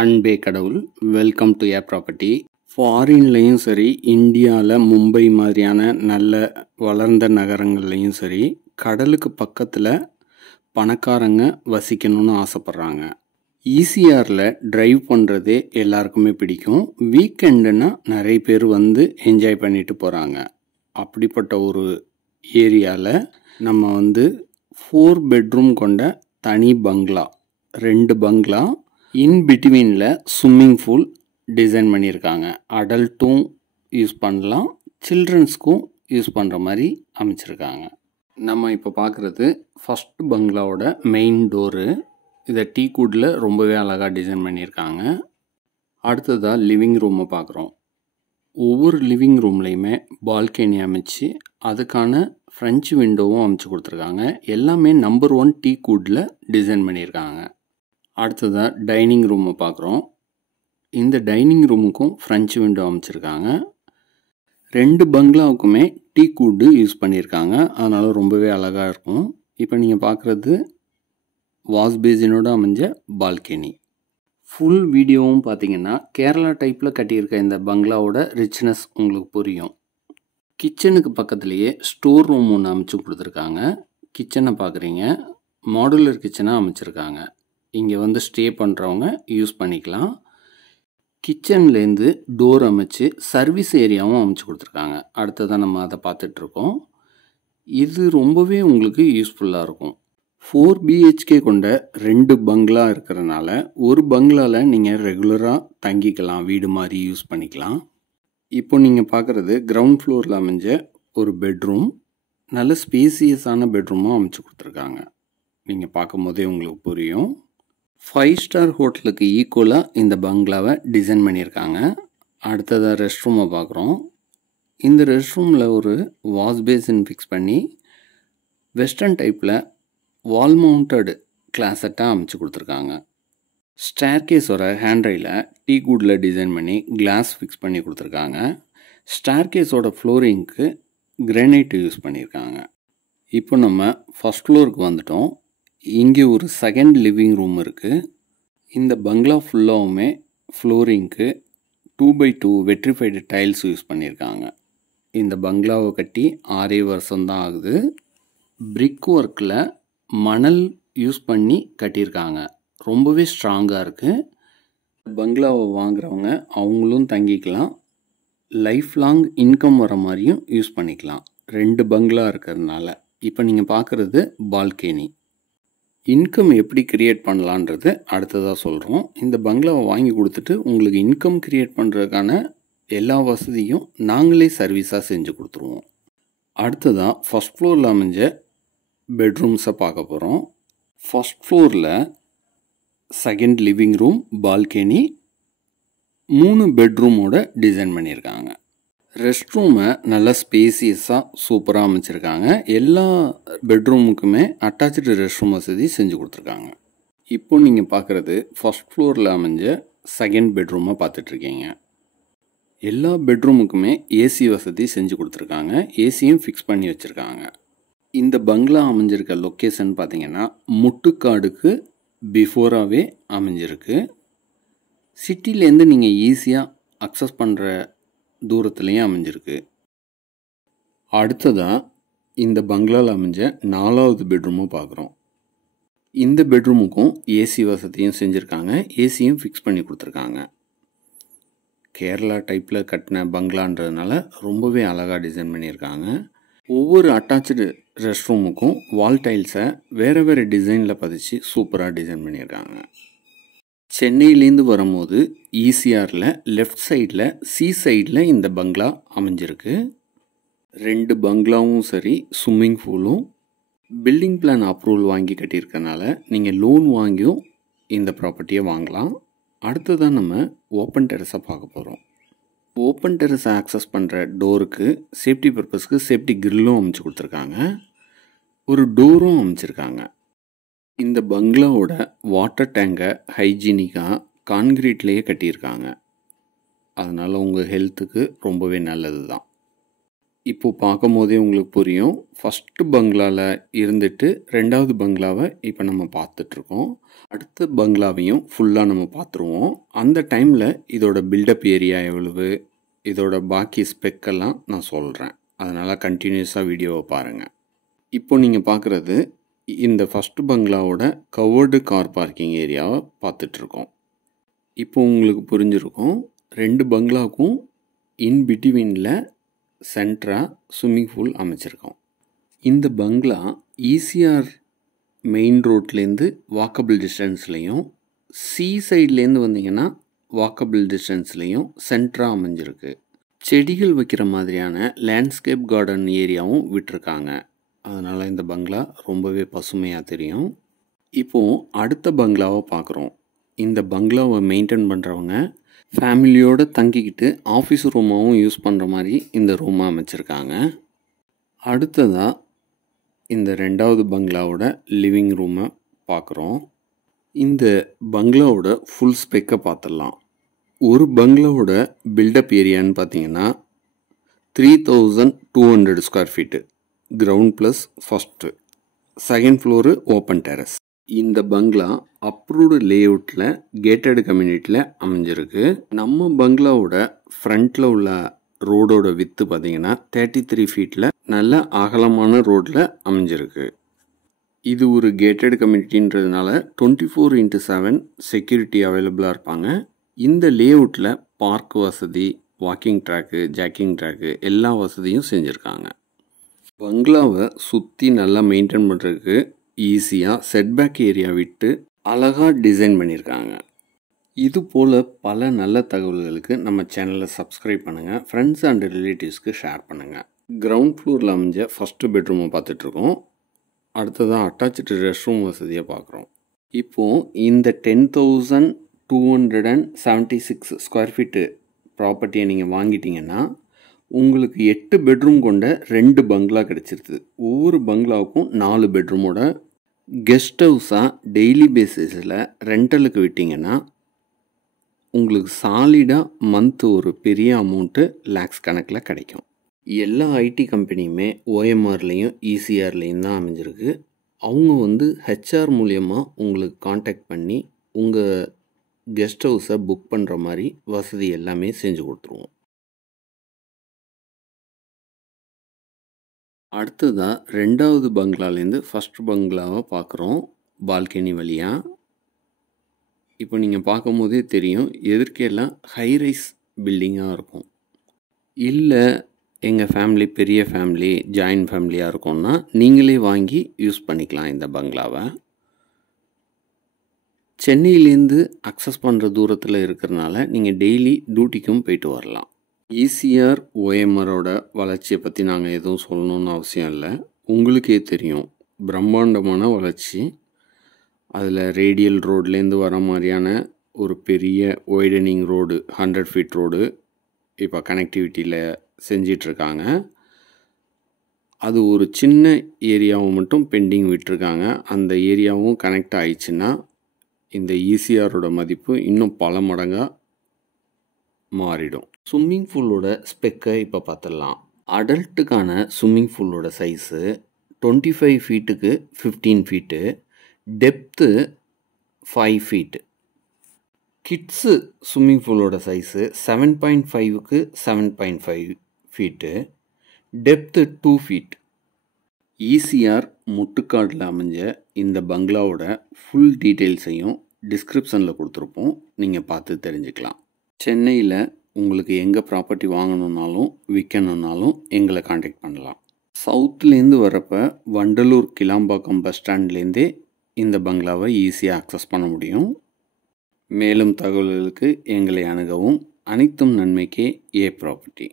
அன்பே கடவுள். Welcome to a property. ஃபாரின்லேயும் சரி, இந்தியாவில் மும்பை மாதிரியான நல்ல வளர்ந்த நகரங்கள்லேயும் சரி, கடலுக்கு பக்கத்தில் பணக்காரங்க வசிக்கணும்னு ஆசைப்பட்றாங்க. ஈசிஆரில் ட்ரைவ் பண்ணுறதே எல்லாருக்குமே பிடிக்கும். வீக்கெண்டுன்னா நிறைய பேர் வந்து என்ஜாய் பண்ணிட்டு போகிறாங்க. அப்படிப்பட்ட ஒரு ஏரியாவில் நம்ம வந்து 4 பெட்ரூம் கொண்ட தனி பங்களா, 2 பங்களா, இன் பிட்வீனில் ஸ்விம்மிங் பூல் டிசைன் பண்ணியிருக்காங்க. அடல்ட்டும் யூஸ் பண்ணலாம், சில்ட்ரன்ஸ்க்கும் யூஸ் பண்ணுற மாதிரி அமைச்சிருக்காங்க. நம்ம இப்போ பார்க்குறது ஃபஸ்ட் பங்களாவோட மெயின் டோரு. இதை டீக்குட்டில் ரொம்பவே அழகாக டிசைன் பண்ணியிருக்காங்க. அடுத்ததாக லிவிங் ரூமை பார்க்குறோம். ஒவ்வொரு லிவிங் ரூம்லேயுமே பால்கனி அமைச்சு அதுக்கான ஃப்ரெஞ்சு விண்டோவும் அமைச்சு கொடுத்துருக்காங்க. எல்லாமே நம்பர் 1 டீக்குட்டில் டிசைன் பண்ணியிருக்காங்க. அடுத்ததாக டைனிங் ரூமை பார்க்குறோம். இந்த டைனிங் ரூமுக்கும் ஃப்ரெஞ்சு விண்டோ அமைச்சிருக்காங்க. 2 பங்களாவுக்குமே டீக்குட்டு யூஸ் பண்ணியிருக்காங்க. அதனால் ரொம்பவே அழகாக இருக்கும். இப்போ நீங்கள் பார்க்குறது வாஷ் பேசினோடு அமைஞ்ச பால்கனி. ஃபுல் வீடியோவும் பார்த்தீங்கன்னா கேரளா டைப்பில் கட்டியிருக்க இந்த பங்களாவோட ரிச்னஸ் உங்களுக்கு புரியும். கிச்சனுக்கு பக்கத்துலேயே ஸ்டோர் ரூம் ஒன்று அமைச்சு கொடுத்துருக்காங்க. கிச்சனை பார்க்குறீங்க, மாடுலர் கிச்சனாக அமைச்சிருக்காங்க. இங்கே வந்து ஸ்டே பண்ணுறவங்க யூஸ் பண்ணிக்கலாம். கிச்சன்லேருந்து டோர் அமைச்சு சர்வீஸ் ஏரியாவும் அமைச்சு கொடுத்துருக்காங்க. அடுத்ததான் நம்ம அதை பார்த்துட்ருக்கோம். இது ரொம்பவே உங்களுக்கு யூஸ்ஃபுல்லாக இருக்கும். 4 BHK கொண்ட 2 பங்களா இருக்கிறனால ஒரு பங்களாவில் நீங்கள் ரெகுலராக தங்கிக்கலாம், வீடு மாதிரி யூஸ் பண்ணிக்கலாம். இப்போ நீங்கள் பார்க்குறது கிரவுண்ட் ஃப்ளோரில் அமைஞ்ச ஒரு பெட்ரூம். நல்ல ஸ்பேசியஸான பெட்ரூமாக அமைச்சு கொடுத்துருக்காங்க. நீங்கள் பார்க்கும் போதே உங்களுக்கு புரியும். 5 ஸ்டார் ஹோட்டலுக்கு ஈக்குவலாக இந்த பங்களாவை டிசைன் பண்ணியிருக்காங்க. அடுத்ததாக ரெஸ்ட் ரூமை பார்க்குறோம். இந்த ரெஸ்ட் ரூமில் ஒரு வாஷ் பேசின் ஃபிக்ஸ் பண்ணி வெஸ்டர்ன் டைப்பில் வால் மவுண்டட் கிளாசட்டாக அமைச்சு கொடுத்துருக்காங்க. ஸ்டேர்கேஸோட ஹேண்ட்ரைல டீக்குட்டில் டிசைன் பண்ணி கிளாஸ் ஃபிக்ஸ் பண்ணி கொடுத்துருக்காங்க. ஸ்டேர்கேஸோட ஃப்ளோரிங்க்கு கிரானைட் யூஸ் பண்ணியிருக்காங்க. இப்போ நம்ம ஃபஸ்ட் ஃப்ளோருக்கு வந்துட்டோம். இங்கே ஒரு செகண்ட் லிவிங் ரூம் இருக்குது. இந்த பங்களா ஃபுல்லாகவுமே ஃப்ளோரிங்க்கு 2x2 வெட்ரிஃபைடு டைல்ஸ் யூஸ் பண்ணியிருக்காங்க. இந்த பங்களாவை கட்டி 6 வருஷம்தான் ஆகுது. பிரிக் ஒர்க்கில் மணல் யூஸ் பண்ணி கட்டியிருக்காங்க. ரொம்பவே ஸ்ட்ராங்காக இருக்குது. பங்களாவை வாங்குறவங்க அவங்களும் தங்கிக்கலாம், லைஃப் லாங் இன்கம் வர மாதிரியும் யூஸ் பண்ணிக்கலாம். 2 பங்களா இருக்கிறதுனால. இப்போ நீங்கள் பார்க்குறது பால்கனி. இன்கம் எப்படி க்ரியேட் பண்ணலான்றது அடுத்ததாக சொல்கிறோம். இந்த பங்களாவை வாங்கி கொடுத்துட்டு உங்களுக்கு இன்கம் க்ரியேட் பண்ணுறதுக்கான எல்லா வசதியும் நாங்களே சர்வீஸாக செஞ்சு கொடுத்துருவோம். அடுத்ததாக ஃபஸ்ட் ஃப்ளோரில் அமைஞ்ச பெட்ரூம்ஸை பார்க்க போகிறோம். ஃபஸ்ட் ஃப்ளோரில் செகண்ட் லிவிங் ரூம், பால்கனி, 3 பெட்ரூமோட டிசைன் பண்ணியிருக்காங்க. ரெஸ்ட் ரூமை நல்லா ஸ்பேசியஸாக சூப்பராக அமைச்சிருக்காங்க. எல்லா பெட்ரூமுக்குமே அட்டாச்சு ரெஸ்ட் ரூம் வசதி செஞ்சு கொடுத்துருக்காங்க. இப்போ நீங்கள் பார்க்குறது ஃபஸ்ட் ஃப்ளோரில் அமைஞ்ச செகண்ட் பெட்ரூமை பார்த்துட்ருக்கீங்க. எல்லா பெட்ரூமுக்குமே ஏசி வசதி செஞ்சு கொடுத்துருக்காங்க. ஏசியும் ஃபிக்ஸ் பண்ணி வச்சுருக்காங்க. இந்த பங்களா அமைஞ்சிருக்க லொக்கேஷன் பார்த்திங்கன்னா முட்டுக்காடுக்கு பிஃபோராகவே அமைஞ்சிருக்கு. சிட்டிலேருந்து நீங்கள் ஈஸியாக அக்சஸ் பண்ணுற தூரத்துலேயும் அமைஞ்சிருக்கு. அடுத்ததாக இந்த பங்களாவில் அமைஞ்ச 4வது பெட்ரூமும் பார்க்குறோம். இந்த பெட்ரூமுக்கும் ஏசி வசதியும் செஞ்சுருக்காங்க. ஏசியும் ஃபிக்ஸ் பண்ணி கொடுத்துருக்காங்க. கேரளா டைப்பில் கட்டின பங்களான்றதுனால ரொம்பவே அழகாக டிசைன் பண்ணியிருக்காங்க. ஒவ்வொரு அட்டாச்சு ரெஸ்ட் ரூமுக்கும் வால் டைல்ஸை வேறு வேறு டிசைனில் பதிச்சு சூப்பராக டிசைன் பண்ணியிருக்காங்க. சென்னையிலேருந்து வரும்போது ஈசிஆரில் லெஃப்ட் சைடில் சைடில் இந்த பங்களா அமைஞ்சிருக்கு. 2 பங்களாவும் சரி, ஸ்விம்மிங் பூலும் பில்டிங் பிளான் அப்ரூவல் வாங்கி கட்டியிருக்கனால நீங்கள் லோன் வாங்கியும் இந்த ப்ராப்பர்ட்டியை வாங்கலாம். அடுத்ததான் நம்ம ஓப்பன் டெரஸை பார்க்க போகிறோம். ஓப்பன் டெரஸை ஆக்சஸ் பண்ணுற டோருக்கு சேஃப்டி பர்பஸ்க்கு சேஃப்டி கிரில்லும் அமைச்சு கொடுத்துருக்காங்க. ஒரு டோரும் அமைச்சிருக்காங்க. இந்த பங்களாவோட வாட்டர் டேங்கை ஹைஜீனிக்காக கான்கிரீட்லேயே கட்டியிருக்காங்க. அதனால் உங்கள் ஹெல்த்துக்கு ரொம்பவே நல்லது தான். இப்போ பார்க்கும்போதே உங்களுக்கு புரியும். ஃபர்ஸ்ட் பங்களால இருந்துட்டு 2வது பங்களாவை இப்போ நம்ம பார்த்துட்ருக்கோம். அடுத்த பங்களாவையும் ஃபுல்லாக நம்ம பார்த்துருவோம். அந்த டைமில் இதோட பில்டப் ஏரியா எவ்வளவு, இதோட பாக்கி ஸ்பெக்கெல்லாம் நான் சொல்கிறேன். அதனால் கண்டினியூஸாக வீடியோவை பாருங்கள். இப்போ நீங்கள் பார்க்குறது இந்த ஃபஸ்ட்டு பங்களாவோட கவர்டு கார் பார்க்கிங் ஏரியாவை பார்த்துட்ருக்கோம். இப்போ உங்களுக்கு புரிஞ்சிருக்கும், 2 பங்களாவுக்கும் இன் பிட்வீனில் சென்டராக ஸ்விம்மிங் பூல் அமைச்சிருக்கோம். இந்த பங்களா ஈசிஆர் மெயின் ரோட்லேருந்து வாக்கபிள் டிஸ்டன்ஸ்லேயும், சைட்லேருந்து வந்தீங்கன்னா வாக்கபிள் டிஸ்டன்ஸ்லேயும் சென்டராக அமைஞ்சிருக்கு. செடிகள் வைக்கிற மாதிரியான லேண்ட்ஸ்கேப் கார்டன் ஏரியாவும் விட்டிருக்காங்க. அதனால் இந்த பங்களா ரொம்பவே பசுமையாக தெரியும். இப்போது அடுத்த பங்களாவை பார்க்குறோம். இந்த பங்களாவை மெயின்டைன் பண்ணுறவங்க ஃபேமிலியோடு தங்கிக்கிட்டு ஆஃபீஸ் ரூமாகவும் யூஸ் பண்ணுற மாதிரி இந்த ரூமை அமைச்சிருக்காங்க. அடுத்ததாக இந்த 2வது பங்களாவோட லிவிங் ரூமை பார்க்குறோம். இந்த பங்களாவோட ஃபுல் ஸ்பெக்கை பார்த்துடலாம். ஒரு பங்களாவோட பில்டப் ஏரியான்னு பார்த்தீங்கன்னா 3200 square feet, ground plus first, second floor open terrace. இந்த பங்களா அப்ரூவ்டு லேஅவுட்டில் கேட்டட் கம்யூனிட்டியில் அமைஞ்சிருக்கு. நம்ம பங்களாவோட ஃப்ரண்ட்டில் உள்ள ரோடோட வித்து பார்த்தீங்கன்னா 33 ஃபீட்டில் நல்ல அகலமான ரோட்டில் அமைஞ்சிருக்கு. இது ஒரு கேட்டட் கம்யூனிட்டின்றதுனால 24/7 செக்யூரிட்டி அவைலபிளாக இருப்பாங்க. இந்த லேஅவுட்டில் பார்க் வசதி, வாக்கிங் ட்ராக்கு, ஜாக்கிங் ட்ராக்கு எல்லா வசதியும் செஞ்சுருக்காங்க. பங்களாவை சுற்றி நல்லா மெயின்டைன் பண்ணுறதுக்கு ஈஸியாக செட்பேக் ஏரியா விட்டு அழகாக டிசைன் பண்ணியிருக்காங்க. இது போல் பல நல்ல தகவல்களுக்கு நம்ம சேனலை சப்ஸ்கிரைப் பண்ணுங்கள், ஃப்ரெண்ட்ஸ் அண்ட் ரிலேட்டிவ்ஸ்க்கு ஷேர் பண்ணுங்கள். கிரவுண்ட் ஃப்ளோரில் அமைஞ்ச ஃபஸ்ட்டு பெட்ரூமை பார்த்துட்ருக்கோம். அடுத்ததாக அட்டாச்சு ரெஸ்ட் ரூம் வசதியை பார்க்குறோம். இப்போது இந்த 10,276 ஸ்கொயர் ஃபீட்டு ப்ராப்பர்ட்டியை நீங்கள் வாங்கிட்டீங்கன்னா உங்களுக்கு 8 பெட்ரூம் கொண்ட 2 பங்களா கிடச்சிருது. ஒவ்வொரு பங்களாவுக்கும் 4 பெட்ரூமோட கெஸ்ட் ஹவுஸாக டெய்லி பேசிஸில் ரெண்டலுக்கு விட்டிங்கன்னா உங்களுக்கு சாலிடாக மந்த் ஒரு பெரிய அமௌண்ட்டு லேக்ஸ் கணக்கில் கிடைக்கும். எல்லா ஐடி கம்பெனியுமே ஓஎம்ஆர்லேயும் ஈசிஆர்லேயும் தான் அமைஞ்சிருக்கு. அவங்க ஹெச்ஆர் மூலியமாக உங்களுக்கு காண்டாக்ட் பண்ணி உங்கள் கெஸ்ட் ஹவுஸை புக் பண்ணுற மாதிரி வசதி எல்லாமே செஞ்சு கொடுத்துருவோம். அடுத்ததாக 2வது பங்களாலேருந்து ஃபஸ்ட் பங்களாவை பார்க்குறோம் பால்கனி வழியாக. இப்போ நீங்கள் பார்க்கும்போதே தெரியும், எதிர்க்கையெல்லாம் ஹைரைஸ் பில்டிங்காக இருக்கும். இல்லை எங்கள் ஃபேமிலி பெரிய ஃபேமிலி, ஜாயின்ட் ஃபேமிலியாக இருக்கும்னா நீங்களே வாங்கி யூஸ் பண்ணிக்கலாம் இந்த பங்களாவை. சென்னையிலேருந்து அக்சஸ் பண்ணுற தூரத்தில் இருக்கிறனால நீங்கள் டெய்லி டியூட்டிக்கும் போயிட்டு வரலாம். ஈசிஆர் ஓஎம்ஆரோட வளர்ச்சியை பற்றி நாங்கள் எதுவும் சொல்லணும்னு அவசியம் இல்லை, உங்களுக்கே தெரியும், பிரம்மாண்டமான வளர்ச்சி. அதில் ரேடியல் ரோட்லேருந்து வர மாதிரியான ஒரு பெரிய ஒய்டனிங் ரோடு, 100 ஃபீட் ரோடு இப்போ கனெக்டிவிட்டியில் செஞ்சிட்ருக்காங்க. அது ஒரு சின்ன ஏரியாவை மட்டும் பெண்டிங் விட்டுருக்காங்க. அந்த ஏரியாவும் கனெக்ட் ஆயிடுச்சுன்னா இந்த ஈசிஆரோட மதிப்பு இன்னும் பல மடங்காக மாறிடும். ஸ்விம்மிங் பூலோட ஸ்பெக்கை இப்போ பார்த்துடலாம். அடல்ட்டுக்கான ஸ்விம்மிங் பூலோட சைஸு 25 ஃபீட்டுக்கு 15 feet, depth 5 feet. Kids swimming பூலோட சைஸு 7.5க்கு 7.5 ஃபீட்டு, டெப்த்து 2 ஃபீட். ஈசிஆர் முட்டுக்காடில் அமைஞ்ச இந்த பங்களாவோட ஃபுல் டீட்டெயில்ஸையும் டிஸ்கிரிப்ஷனில் கொடுத்துருப்போம், நீங்கள் பார்த்து தெரிஞ்சுக்கலாம். சென்னையில் உங்களுக்கு எங்கே ப்ராப்பர்ட்டி வாங்கணுன்னாலும் விற்கணுன்னாலும் எங்களை காண்டாக்ட் பண்ணலாம். சவுத்துலேருந்து வரப்போ வண்டலூர் கிளாம்பாக்கம் பஸ் ஸ்டாண்ட்லேருந்தே இந்த பங்களாவை ஈஸியாக அக்சஸ் பண்ண முடியும். மேலும் தகவல்களுக்கு எங்களை அணுகவும். அனைத்தும் நன்மைக்கே ப்ராப்பர்ட்டி.